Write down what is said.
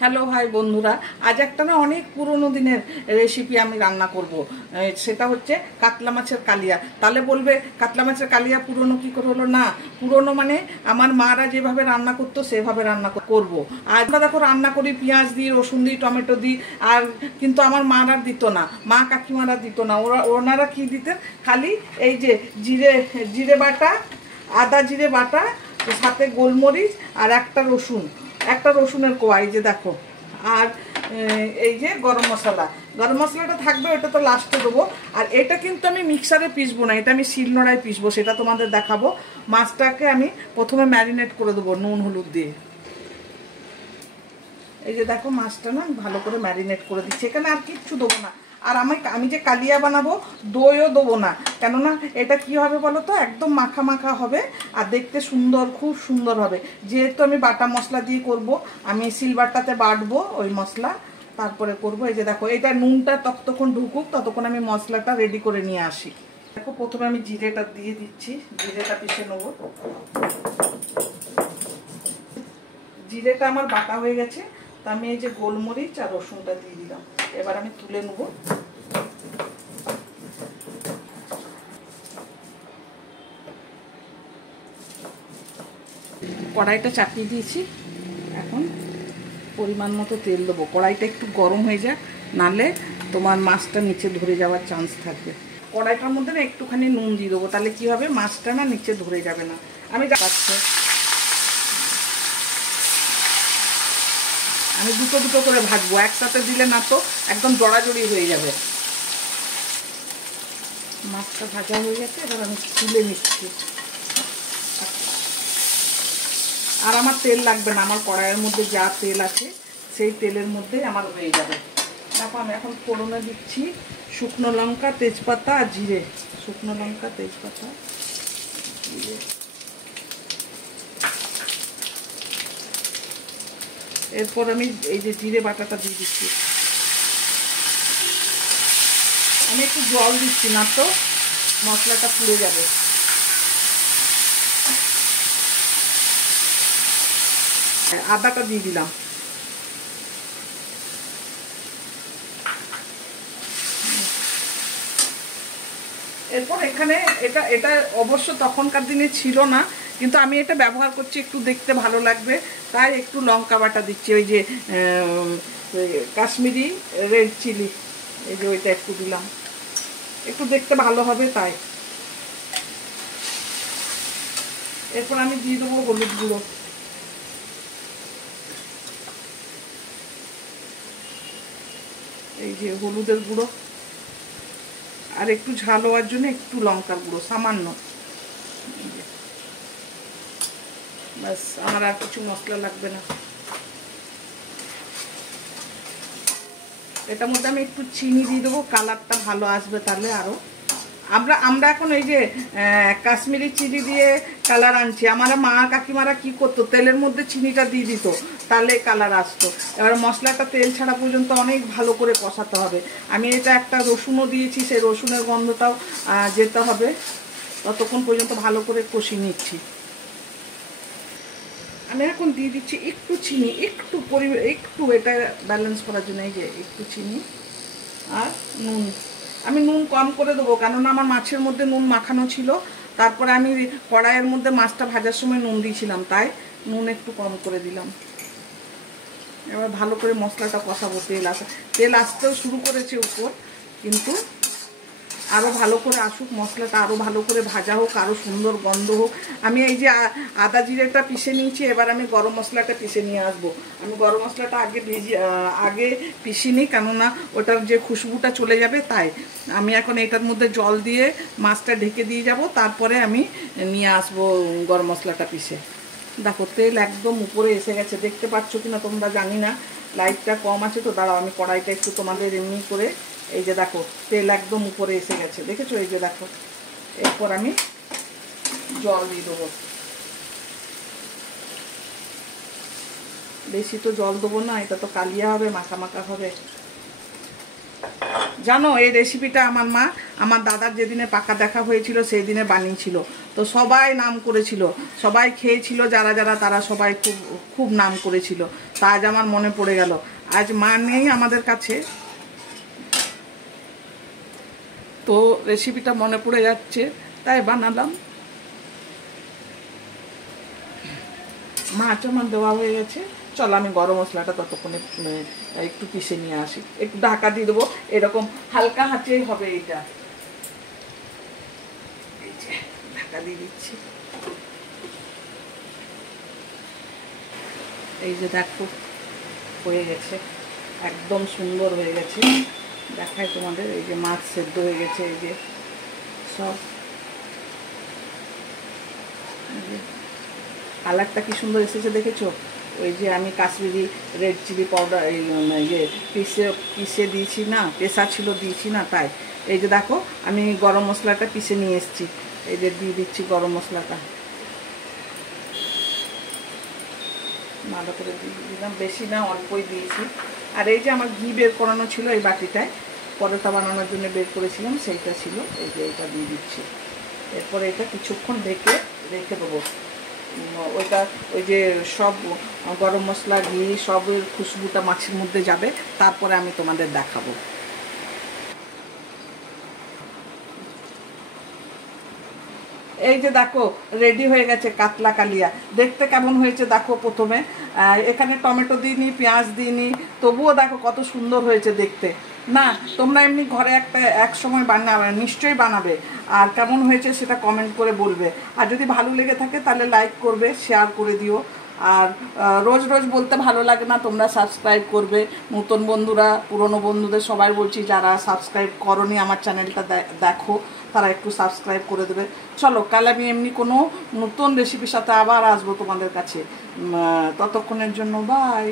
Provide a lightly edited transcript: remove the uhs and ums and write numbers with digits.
Hello hi বন্ধুরা, আজ একটা না অনেক পুরনো দিনের রেসিপি আমি রান্না করব। সেটা হচ্ছে কাতলা মাছের কালিয়া। তাহলে বলবে কাতলা মাছের কালিয়া পুরনো কি করে হলো? না, পুরনো মানে আমার মারা যেভাবে রান্না করতো সেভাবে রান্না করব। আর আমরা দেখো রান্না করি পেঁয়াজ দিই, রসুন দিই, টমেটো দিই, আর কিন্তু আমার মারা দিত না, মা কাকিমারা দিত না। ওনারা কি দিতেন? খালি এই যে জিরে বাটা, আদা জিরে বাটা, সাথে গোলমরিচ আর একটা রসুনের কোয়া, এই যে দেখো, আর এই যে গরম মশলাটা থাকবে, ওটা তো লাস্টে দেবো। আর এটা কিন্তু আমি মিক্সারে পিসবো না, এটা আমি শিলনোড়ায় পিসবো, সেটা তোমাদের দেখাবো। মাছটাকে আমি প্রথমে ম্যারিনেট করে দেবো নুন হলুদ দিয়ে। এই যে দেখো মাছটা না ভালো করে ম্যারিনেট করে দিচ্ছি, এখানে আর কিচ্ছু দেবো না। আর আমি যে কালিয়া বানাবো, দইও দেবো না, কেননা এটা কি হবে বলো তো, একদম মাখা মাখা হবে আর দেখতে খুব সুন্দর হবে। যেহেতু আমি বাটা মশলা দিয়ে করব, আমি সিলবারটাতে বাটবো ওই মশলা, তারপরে করব। এই যে দেখো, এটা নুনটা ততক্ষণ ঢুকুক, ততক্ষণ আমি মশলাটা রেডি করে নিয়ে আসি। দেখো প্রথমে আমি জিরেটা দিয়ে দিচ্ছি, জিরেটা পিষে নেবো। জিরেটা আমার বাটা হয়ে গেছে, তা আমি এই যে গোলমরিচ আর রসুনটা দিয়ে দিলাম। এবার আমি তুলে নেব। কড়াইটা চাপিয়ে দিয়েছি, এখন পরিমাণ মতো তেল দেবো। কড়াইটা একটু গরম হয়ে যাক, নালে তোমার মাছটা নিচে ধরে যাওয়ার চান্স থাকবে। কড়াইটার মধ্যে না একটুখানি নুন দিয়ে দেবো, তাহলে কি হবে, মাছটা না নিচে ধরে যাবে না। আমি দুটো করে ভাজবো, একসাথে দিলে না তো একদম জড়াজড়ি হয়ে যাবে। মাছটা ভাজা হয়ে গেছে, এবার আমি তুলে নিচ্ছি। আর আমার তেল লাগবে না, আমার কড়াইয়ের মধ্যে যা তেল আছে সেই তেলের মধ্যেই আমার হয়ে যাবে। দেখো আমি এখন ফোড়নে দিচ্ছি শুকনো লঙ্কা, তেজপাতা আর জিরে। শুকনো লঙ্কা, তেজপাতা, জিরে। এরপর আমি এই যে জিরে বাটাটা দিয়ে দিচ্ছি। আমি একটু জল দিচ্ছি, না তো মশলাটা পুড়ে যাবে। আদাটা দিয়ে দিলাম। এরপর এখানে এটা অবশ্য তখনকার দিনে ছিল না, কিন্তু আমি এটা ব্যবহার করছি, একটু দেখতে ভালো লাগবে তাই একটু লঙ্কা বাটা দিচ্ছি। ওই যে কাশ্মীরি রেড চিলি, এই যে ওইটা একটু দিলাম, একটু দেখতে ভালো হবে তাই। এরপর আমি দিয়ে দেবো হলুদ গুঁড়ো। এই যে হলুদের গুঁড়ো, আর একটু ঝাল হওয়ার জন্য একটু লঙ্কার গুঁড়ো সামান্য। ব্যাস, আমার আর কিছু মশলা লাগবে না। এটার মধ্যে আমি একটু চিনি দিয়ে দেবো, কালারটা ভালো আসবে তাহলে আরও। আমরা এখন এই যে কাশ্মীরি চিনি দিয়ে কালার আনছি। আমার মা কাকিমারা কি করতো, তেলের মধ্যে চিনিটা দিয়ে দিত, তাহলে কালার আসতো। এবার মশলাটা তেল ছাড়া পর্যন্ত অনেক ভালো করে কষাতে হবে। আমি এটা একটা রসুনও দিয়েছি, সেই রসুনের গন্ধটাও যেতে হবে, ততক্ষণ পর্যন্ত ভালো করে কষিয়ে নিচ্ছি। আমি এখন দিয়ে দিচ্ছি একটু চিনি, একটু এটা ব্যালেন্স করার জন্য, এই যে একটু চিনি আর নুন। আমি নুন কম করে দেবো, কেননা আমার মাছের মধ্যে নুন মাখানো ছিল, তারপরে আমি কড়াইয়ের মধ্যে মাছটা ভাজার সময় নুন দিয়েছিলাম, তাই নুন একটু কম করে দিলাম। এবার ভালো করে মশলাটা কষাবো। তেল আসতেও শুরু করেছে উপর, কিন্তু আরও ভালো করে আসুক, মশলাটা আরও ভালো করে ভাজা হোক, আরও সুন্দর গন্ধ হোক। আমি এই যে আদা জিরেটা পিষে নিয়েছি, এবার আমি গরম মশলাটা পিষে নিয়ে আসবো। আমি গরম মশলাটা আগে পিষিনি, কেননা ওটার যে খুশবুটা চলে যাবে, তাই আমি এখন এটার মধ্যে জল দিয়ে মাছটা ঢেকে দিয়ে যাব, তারপরে আমি নিয়ে আসবো গরম মশলাটা পিষে। দেখো তেল একদম উপরে এসে গেছে, দেখতে পাচ্ছ কিনা তোমরা জানি না, লাইটটা কম আছে তো। দাঁড়াও, আমি কড়াইটা একটু তোমাদের এমনি করে, এই যে দেখো তেল একদম উপরে এসে গেছে, দেখেছো? এই যে দেখো, এরপর আমি জল দিয়ে দেবো। বেশি তো জল দেবো না, এটা তো কালিয়া হবে, মাখা মাখা হবে। জানো এই রেসিপিটা আমার মা আমার দাদার যেদিনে পাকা দেখা হয়েছিল সেই দিনে বানিয়েছিল। তো তো সবাই নাম করেছিল, সবাই খেয়েছিল, যারা যারা তারা সবাই খুব খুব নাম করেছিল। তা আজ আমার মনে পড়ে গেল, আজ মা নেই আমাদের কাছে, তো রেসিপিটা মনে পড়ে যাচ্ছে তাই বানালাম। মাছ আমার দেওয়া হয়ে গেছে, চলো আমি গরম মশলাটা ততক্ষণে একটু পিষে নিয়ে আসি। একটু ঢাকা দিয়ে দেবো, এরকম হালকা হাঁচেই হবে এইটা। এই যে ঢাকা দিয়ে দিচ্ছি। এই যে দেখো হয়ে গেছে, একদম সুন্দর হয়ে গেছে। দেখাই তোমাদের, এই যে মাছ সেদ্ধ হয়ে গেছে, এই যে সব কালারটা কি সুন্দর এসেছে দেখেছো? ওই যে আমি কাশ্মীরি রেড চিলি পাউডার এই ইয়ে পিষে দিয়েছি না, পেশা ছিল দিয়েছি না, তাই। এই যে দেখো আমি গরম মশলাটা পিষে নিয়ে এসেছি, এই যে দিয়ে দিচ্ছি গরম মশলাটা, ভালো করে দিয়ে দিলাম, বেশি না অল্পই দিয়েছি। আর এই যে আমার ঘি বের করানো ছিল এই বাটিটায়, পরোটা বানানোর জন্য বের করেছিলাম, সেইটা ছিল, এই যে এটা দিয়ে দিচ্ছি। এরপরে এটা কিছুক্ষণ ঢেকে রেখে দেবো। ওইটা ওই যে সব গরম মশলা ঘি সবের খুশবুটা মাছের মধ্যে যাবে, তারপরে আমি তোমাদের দেখাবো। এই যে দেখো রেডি হয়ে গেছে কাতলা কালিয়া। দেখতে কেমন হয়েছে দেখো, প্রথমে এখানে টমেটো দিইনি, পেঁয়াজ দিইনি, তবুও দেখো কত সুন্দর হয়েছে দেখতে। না তোমরা এমনি ঘরে এক সময় বানাবে, নিশ্চয়ই বানাবে, আর কেমন হয়েছে সেটা কমেন্ট করে বলবে। আর যদি ভালো লেগে থাকে তাহলে লাইক করবে, শেয়ার করে দিও। আর রোজ রোজ বলতে ভালো লাগে না, তোমরা সাবস্ক্রাইব করবে। নতুন বন্ধুরা, পুরনো বন্ধুদের সবাই বলছি, যারা সাবস্ক্রাইব করনি আমার চ্যানেলটা দেখো, তারা একটু সাবস্ক্রাইব করে দেবে। চলো কাল আমি এমনি কোনো নতুন রেসিপির সাথে আবার আসবো তোমাদের কাছে। ততক্ষণের জন্য বাই।